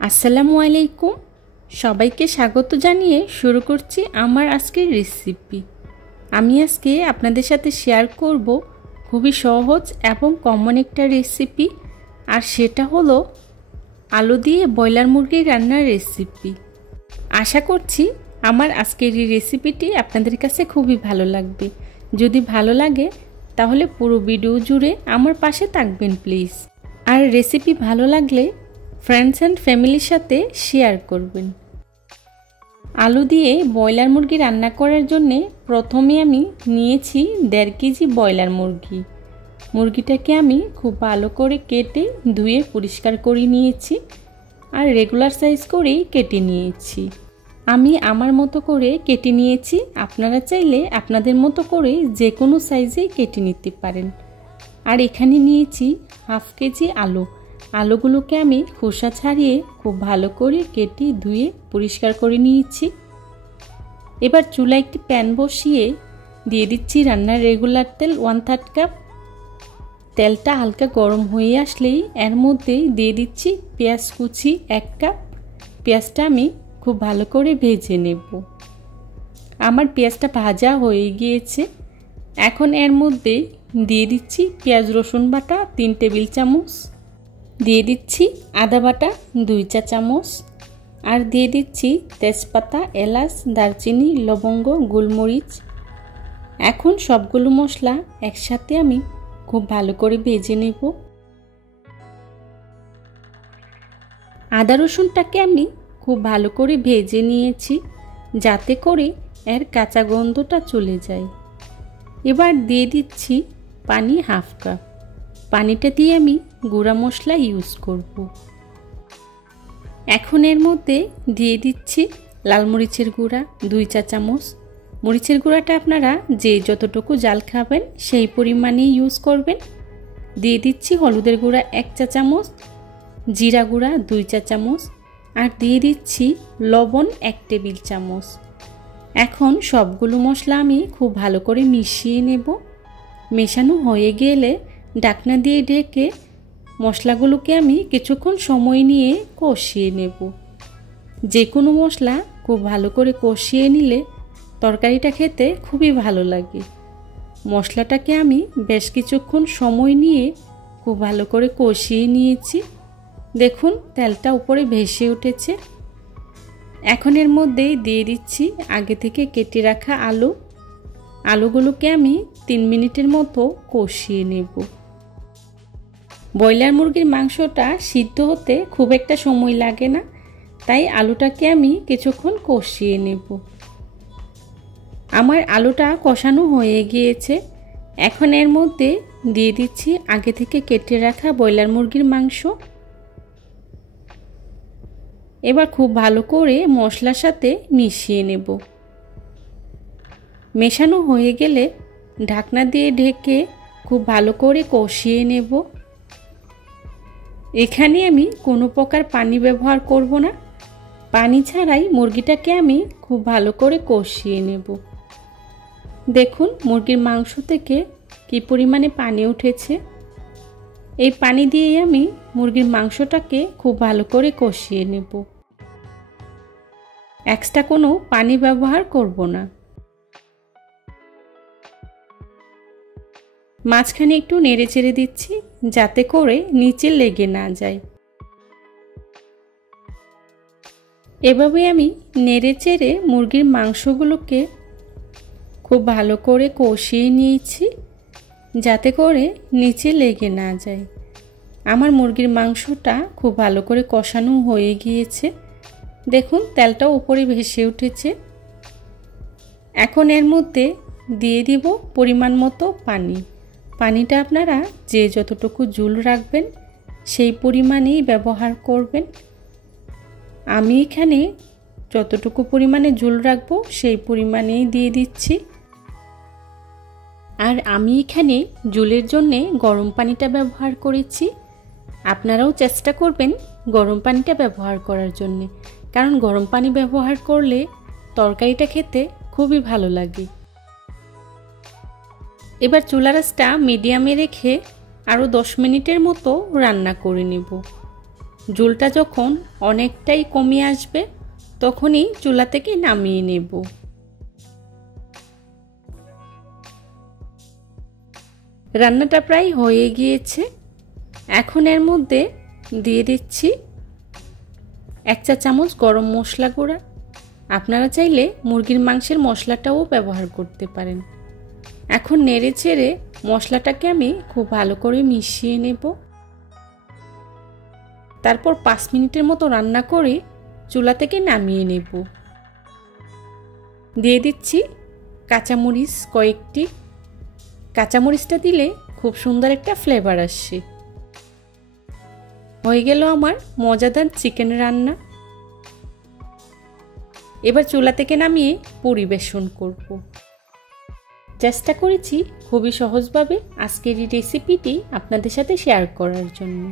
আসসালামু আলাইকুম, সবাইকে স্বাগত জানিয়ে শুরু করছি আমার আজকের রেসিপি। আমি আজকে আপনাদের সাথে শেয়ার করব খুবই সহজ এবং কমন একটা রেসিপি, আর সেটা হলো আলু দিয়ে ব্রয়লার মুরগি রান্নার রেসিপি। আশা করছি আমার আজকের এই রেসিপিটি আপনাদের কাছে খুবই ভালো লাগবে। যদি ভালো লাগে তাহলে পুরো ভিডিও জুড়ে আমার পাশে থাকবেন প্লিজ। আর রেসিপি ভালো লাগলে ফ্রেন্ডস অ্যান্ড ফ্যামিলির সাথে শেয়ার করবেন। আলু দিয়ে ব্রয়লার মুরগি রান্না করার জন্যে প্রথমে আমি নিয়েছি 1.5 কেজি ব্রয়লার মুরগি। মুরগিটাকে আমি খুব ভালো করে কেটে ধুয়ে পরিষ্কার করে নিয়েছি, আর রেগুলার সাইজ করেই কেটে নিয়েছি। আমি আমার মতো করে কেটে নিয়েছি, আপনারা চাইলে আপনাদের মতো করে যে কোনো সাইজেই কেটে নিতে পারেন। আর এখানে নিয়েছি 1/2 কেজি আলু। আলুগুলোকে আমি খোসা ছাড়িয়ে খুব ভালো করে কেটে ধুয়ে পরিষ্কার করে নিয়েছি। এবার চুলায় একটি প্যান বসিয়ে দিয়ে দিচ্ছি রান্নার রেগুলার তেল 1/3 কাপ। তেলটা হালকা গরম হয়ে আসলেই এর মধ্যে দিয়ে দিচ্ছি পেঁয়াজ কুচি 1 কাপ। পেঁয়াজটা আমি খুব ভালো করে ভেজে নেব। আমার পেঁয়াজটা ভাজা হয়ে গিয়েছে। এখন এর মধ্যে দিয়ে দিচ্ছি পেঁয়াজ রসুন বাটা 3 টেবিল চামচ, দিয়ে দিচ্ছি আদা বাটা 2 চা চামচ, আর দিয়ে দিচ্ছি তেজপাতা, এলাচ, দারচিনি, লবঙ্গ, গোলমরিচ। এখন সবগুলো মশলা একসাথে আমি খুব ভালো করে ভেজে নেব। আদা রসুনটাকে আমি খুব ভালো করে ভেজে নিয়েছি, যাতে করে এর কাঁচা গন্ধটা চলে যায়। এবার দিয়ে দিচ্ছি পানি 1/2 কাপ। পানিটা দিয়ে আমি গুঁড়া মশলা ইউজ করব। এখন এর মধ্যে দিয়ে দিচ্ছি লাল মরিচের গুঁড়া 2 চা চামচ। মরিচের গুঁড়াটা আপনারা যে যতটুকু জাল খাবেন সেই পরিমাণেই ইউজ করবেন। দিয়ে দিচ্ছি হলুদের গুঁড়া 1 চা চামচ, জিরা গুঁড়া 2 চা চামচ, আর দিয়ে দিচ্ছি লবণ 1 টেবিল চামচ। এখন সবগুলো মশলা আমি খুব ভালো করে মিশিয়ে নেব। মেশানো হয়ে গেলে ঢাকনা দিয়ে ঢেকে মশলাগুলোকে আমি কিছুক্ষণ সময় নিয়ে কষিয়ে নেব। যে কোনো মশলা খুব ভালো করে কষিয়ে নিলে তরকারিটা খেতে খুবই ভালো লাগে। মশলাটাকে আমি বেশ কিছুক্ষণ সময় নিয়ে খুব ভালো করে কষিয়ে নিয়েছি। দেখুন তেলটা উপরে ভেসে উঠেছে। এখন এর মধ্যেই দিয়ে দিচ্ছি আগে থেকে কেটে রাখা আলু। আলুগুলোকে আমি 3 মিনিটের মতো কষিয়ে নেব। ব্রয়লার মুরগির মাংসটা সিদ্ধ হতে খুব একটা সময় লাগে না, তাই আলুটাকে আমি কিছুক্ষণ কষিয়ে নেব। আমার আলুটা কষানো হয়ে গিয়েছে। এখন এর মধ্যে দিয়ে দিচ্ছি আগে থেকে কেটে রাখা ব্রয়লার মুরগির মাংস। এবার খুব ভালো করে মশলার সাথে মিশিয়ে নেব। মেশানো হয়ে গেলে ঢাকনা দিয়ে ঢেকে খুব ভালো করে কষিয়ে নেব। এখানে আমি কোনো প্রকার পানি ব্যবহার করব না। পানি ছাড়াই মুরগিটাকে আমি খুব ভালো করে কষিয়ে নেব। দেখুন মুরগির মাংস থেকে কি পরিমাণে পানি উঠেছে। এই পানি দিয়ে আমি মুরগির মাংসটাকে খুব ভালো করে কষিয়ে নেব। এক্সট্রা কোনো পানি ব্যবহার করব না। মাঝখানে একটু নেড়ে চেড়ে দিচ্ছি, যাতে করে নিচে লেগে না যায়। এভাবে আমি নেড়ে চেড়ে মুরগির মাংসগুলোকে খুব ভালো করে কষিয়ে নিয়েছি, যাতে করে নিচে লেগে না যায়। আমার মুরগির মাংসটা খুব ভালো করে কষানো হয়ে গিয়েছে। দেখুন তেলটা উপরে ভেসে উঠেছে। এখন এর মধ্যে দিয়ে দিব পরিমাণ মতো পানি। পানিটা আপনারা যে যতটুকু ঝোল রাখবেন সেই পরিমাণেই ব্যবহার করবেন। আমি এখানে যতটুকু পরিমাণে ঝোল রাখবো সেই পরিমাণেই দিয়ে দিচ্ছি। আর আমি এখানে ঝোলের জন্যে গরম পানিটা ব্যবহার করেছি। আপনারাও চেষ্টা করবেন গরম পানিটা ব্যবহার করার জন্যে, কারণ গরম পানি ব্যবহার করলে তরকারিটা খেতে খুবই ভালো লাগে। এবার চুলার আঁচটা মিডিয়ামে রেখে আরও 10 মিনিটের মতো রান্না করে নেব। ঝোলটা যখন অনেকটাই কমে আসবে তখনই চুলা থেকে নামিয়ে নেব। রান্নাটা প্রায় হয়ে গিয়েছে। এখন এর মধ্যে দিয়ে দিচ্ছি 1 চা চামচ গরম মশলা গুঁড়া। আপনারা চাইলে মুরগির মাংসের মশলাটাও ব্যবহার করতে পারেন। এখন নেড়ে চেড়ে মশলাটাকে আমি খুব ভালো করে মিশিয়ে নেব। তারপর 5 মিনিটের মতো রান্না করে চুলা থেকে নামিয়ে নেব। দিয়ে দিচ্ছি কাঁচামরিচ কয়েকটি। কাঁচামরিচটা দিলে খুব সুন্দর একটা ফ্লেভার আসে। হয়ে গেল আমার মজাদার চিকেন রান্না। এবার চুলা থেকে নামিয়ে পরিবেশন করব। চেষ্টা করেছি খুবই সহজভাবে আজকের এই রেসিপিটি আপনাদের সাথে শেয়ার করার জন্য।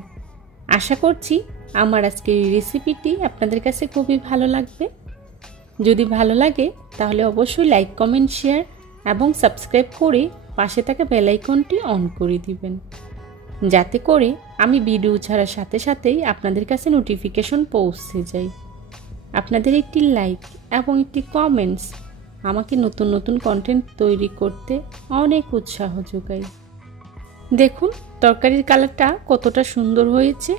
আশা করছি আমার আজকের এই রেসিপিটি আপনাদের কাছে খুবই ভালো লাগবে। যদি ভালো লাগে তাহলে অবশ্যই লাইক, কমেন্ট, শেয়ার এবং সাবস্ক্রাইব করে পাশে থাকা বেল আইকনটি অন করে দিবেন, যাতে করে আমি ভিডিও ছাড়ার সাথে সাথেই আপনাদের কাছে নোটিফিকেশন পৌঁছে যায়। আপনাদের একটি লাইক এবং একটি কমেন্টস আমাকে নতুন নতুন কন্টেন্ট তৈরি করতে অনেক উৎসাহ যোগায়। দেখুন তরকারির কালারটা কতটা সুন্দর হয়েছে।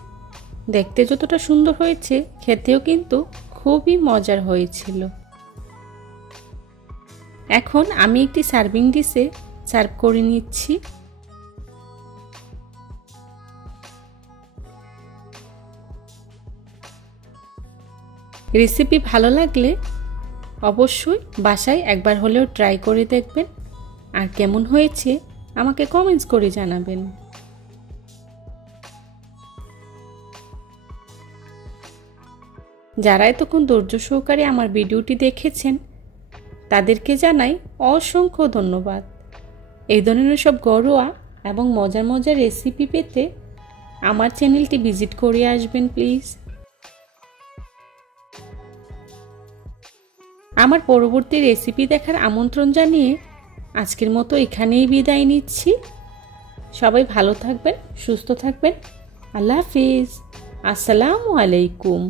দেখতে যতটা সুন্দর হয়েছে, খেতেও কিন্তু খুবই মজার হয়েছিল। এখন আমি একটি সার্ভিং ডিশে সার্ভ করে নিচ্ছি। রেসিপি ভালো লাগলে অবশ্যই বাসায় একবার হলেও ট্রাই করে দেখবেন, আর কেমন হয়েছে আমাকে কমেন্টস করে জানাবেন। যারা এতক্ষণ ধৈর্য সহকারে আমার ভিডিওটি দেখেছেন তাদেরকে জানাই অসংখ্য ধন্যবাদ। এই ধরনের সব ঘরোয়া এবং মজার মজার রেসিপি পেতে আমার চ্যানেলটি ভিজিট করে আসবেন প্লিজ। আমার পরবর্তী রেসিপি দেখার আমন্ত্রণ জানিয়ে আজকের মতো এখানেই বিদায় নিচ্ছি। সবাই ভালো থাকবেন, সুস্থ থাকবেন। আল্লাহ হাফিজ। আসসালামু আলাইকুম।